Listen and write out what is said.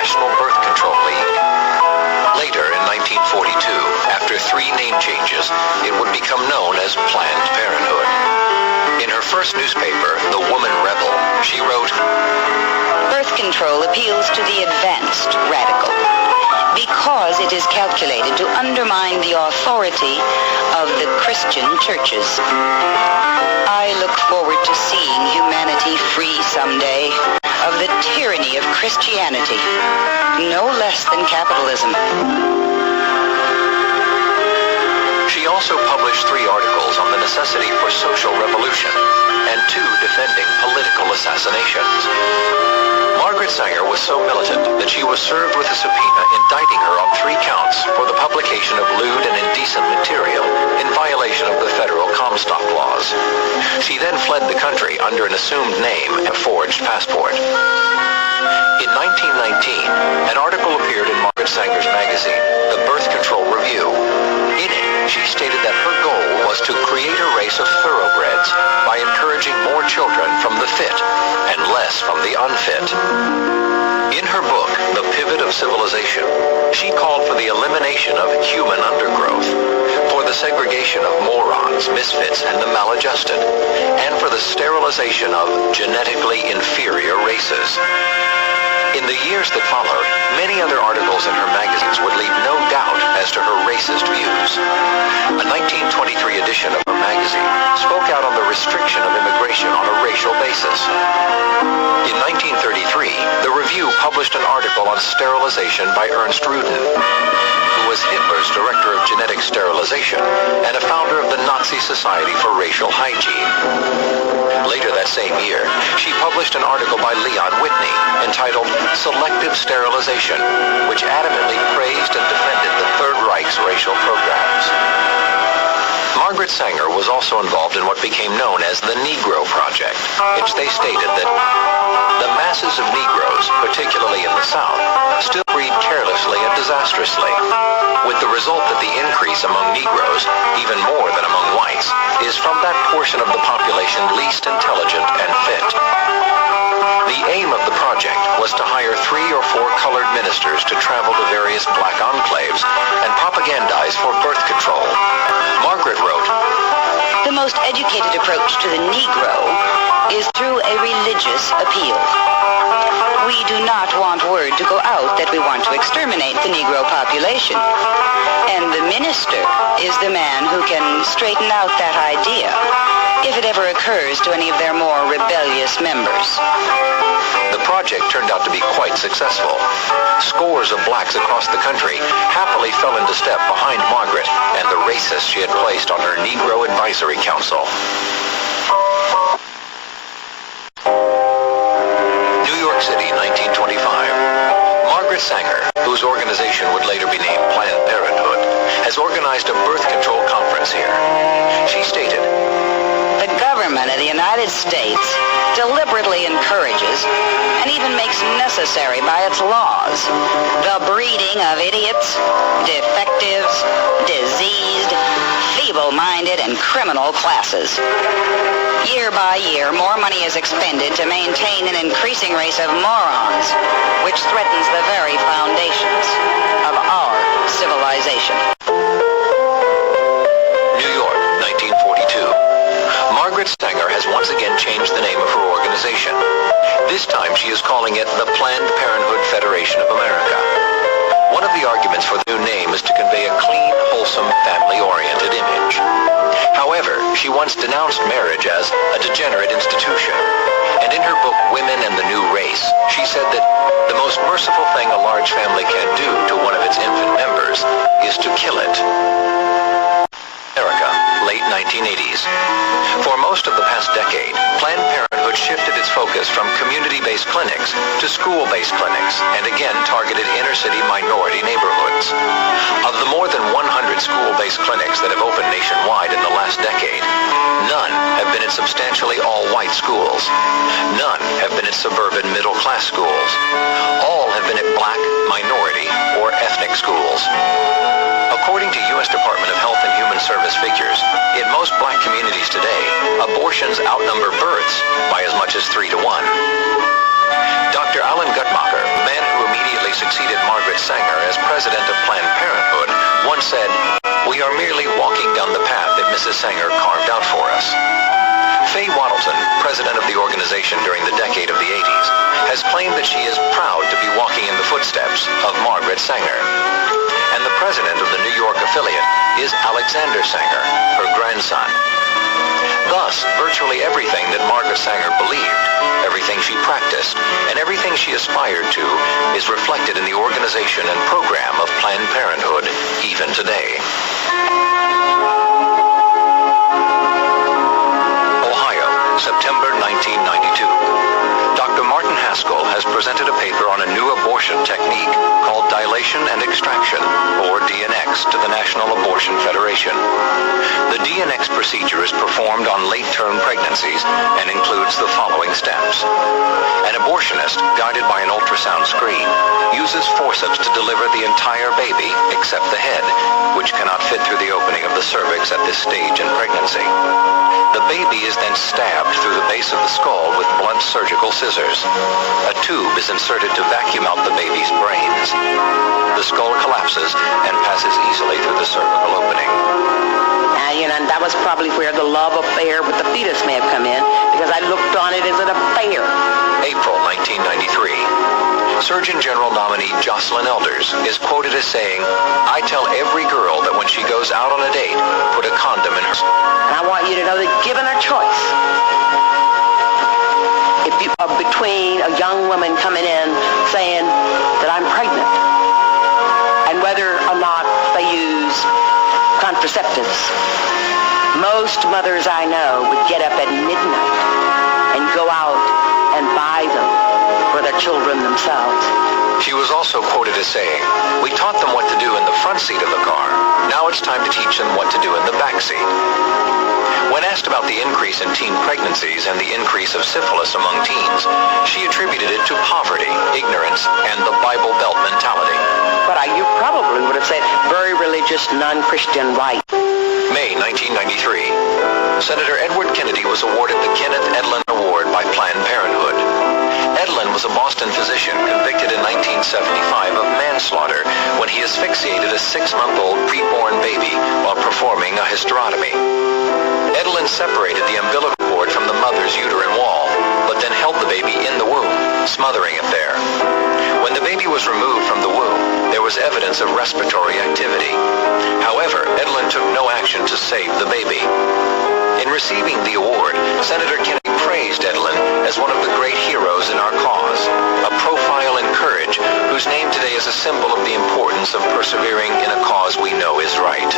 National Birth Control League. Later, in 1942, after 3 name changes, it would become known as Planned Parenthood. In her first newspaper, The Woman Rebel, she wrote, "Birth control appeals to the advanced radical because it is calculated to undermine the authority of the Christian churches. I look forward to seeing humanity free someday of the tyranny of Christianity, no less than capitalism." She also published 3 articles on the necessity for social revolution and 2 defending political assassinations. Margaret Sanger was so militant that she was served with a subpoena indicting her on 3 counts for the publication of lewd and indecent material in violation of the federal Comstock laws. She then fled the country under an assumed name and a forged passport. In 1919, an article appeared in Margaret Sanger's magazine, The Birth Control Review. In it, she stated that her goal was to create a race of thoroughbreds by encouraging more children from the fit and less from the unfit. In her book, The Pivot of Civilization, she called for the elimination of human undergrowth, for the segregation of morons, misfits, and the maladjusted, and for the sterilization of genetically inferior races. In the years that followed, many other articles in her magazines would leave no doubt as to her racist views. A 1923 edition of her magazine spoke out on the restriction of immigration on a racial basis. In 1933, the Review published an article on sterilization by Ernst Rudin, who was Hitler's director of genetic sterilization and a founder of the Nazi Society for Racial Hygiene. Later that same year, she published an article by Leon Whitney entitled Selective Sterilization, which adamantly praised and defended the Third Reich's racial programs. Margaret Sanger was also involved in what became known as the Negro Project, which they stated that the masses of Negroes, particularly in the South, still breed carelessly and disastrously, with the result that the increase among Negroes, even more than among whites, is from that portion of the population least intelligent and fit. The aim of the project was to hire 3 or 4 colored ministers to travel to various black enclaves and propagandize for birth control. Margaret wrote, "The most educated approach to the Negro is through a religious appeal. We do not want word to go out that we want to exterminate the Negro population. And the minister is the man who can straighten out that idea if it ever occurs to any of their more rebellious members." The project turned out to be quite successful. Scores of blacks across the country happily fell into step behind Margaret and the racists she had placed on her Negro Advisory Council. New York City, 1925. Margaret Sanger, whose organization would later be named Planned Parenthood, has organized a birth control conference here. She stated, "The government of the United States deliberately encourages and even makes necessary by its laws the breeding of idiots, defectives, diseased, feeble-minded, and criminal classes. Year by year, more money is expended to maintain an increasing race of morons, which threatens the very foundations of our civilization." New York, 1942. Margaret Sanger has once again changed the name of her organization. This time she is calling it the Planned Parenthood Federation of America. One of the arguments for the new name is to convey a clean, wholesome, family-oriented image. However, she once denounced marriage as a degenerate institution. And in her book, Women and the New Race, she said that the most merciful thing a large family can do to one of its infant members is to kill it. America, late 1980s. For most of the past decade, Planned Parenthood shifted its focus from community-based clinics to school-based clinics, and again targeted inner-city minority neighborhoods. Of the more than 100 school-based clinics that have opened nationwide in the last decade, none have been at substantially all-white schools. None have been at suburban middle-class schools. All have been at black, minority, or ethnic schools. According to U.S. Department of Health and Human Service figures, in most black communities today, abortions outnumber births by as much as 3 to 1. Dr. Alan Guttmacher, the man who immediately Sanger as president of Planned Parenthood once said, "We are merely walking down the path that Mrs. Sanger carved out for us." Faye Waddleton, president of the organization during the decade of the 80s, has claimed that she is proud to be walking in the footsteps of Margaret Sanger. And the president of the New York affiliate is Alexander Sanger, her grandson. Thus, virtually everything that Margaret Sanger believed, everything she practiced, and everything she aspired to is reflected in the organization and program of Planned Parenthood, even today. Ohio, September 1992. Dr. Martin Haskell has presented a paper on a new abortion technique called dilation and extraction, or DNX, to the National Abortion Federation. The DNX procedure is performed on late-term pregnancies and includes the following steps. An abortionist, guided by an ultrasound screen, uses forceps to deliver the entire baby except the head, which cannot fit through the opening of the cervix at this stage in pregnancy. The baby is then stabbed through the base of the skull with blunt surgical scissors. A tube is inserted to vacuum out the baby's brains. The skull collapses and passes easily through the cervical opening. And that was probably where the love affair with the fetus may have come in, because I looked on it as an affair. April 1993. Surgeon General nominee Jocelyn Elders is quoted as saying, "I tell every girl that when she goes out on a date, put a condom in her." And I want you to know that given a choice, if you are between a young woman coming in saying that I'm pregnant, and whether or not they use contraceptives, most mothers I know would get up at midnight and go out and buy them for their children themselves. She was also quoted as saying, "We taught them what to do in the front seat of the car. Now it's time to teach them what to do in the back seat." When asked about the increase in teen pregnancies and the increase of syphilis among teens, she attributed it to poverty, ignorance, and the Bible Belt mentality. But you probably would have said very religious, non-Christian right. May 1993. Senator Edward Kennedy was awarded the Kenneth Edlin Award by Planned Parenthood. Edlin was a Boston physician convicted in 1975 of manslaughter when he asphyxiated a 6-month-old preborn baby while performing a hysterectomy. Edlin separated the umbilical cord from the mother's uterine wall, but then held the baby in the womb, smothering it there. When the baby was removed from the womb, there was evidence of respiratory activity. However, Edlin took no action to save the baby. In receiving the award, Senator Kennedy praised Edlin as one of the great heroes in our cause, a profile in courage whose name today is a symbol of the importance of persevering in a cause we know is right.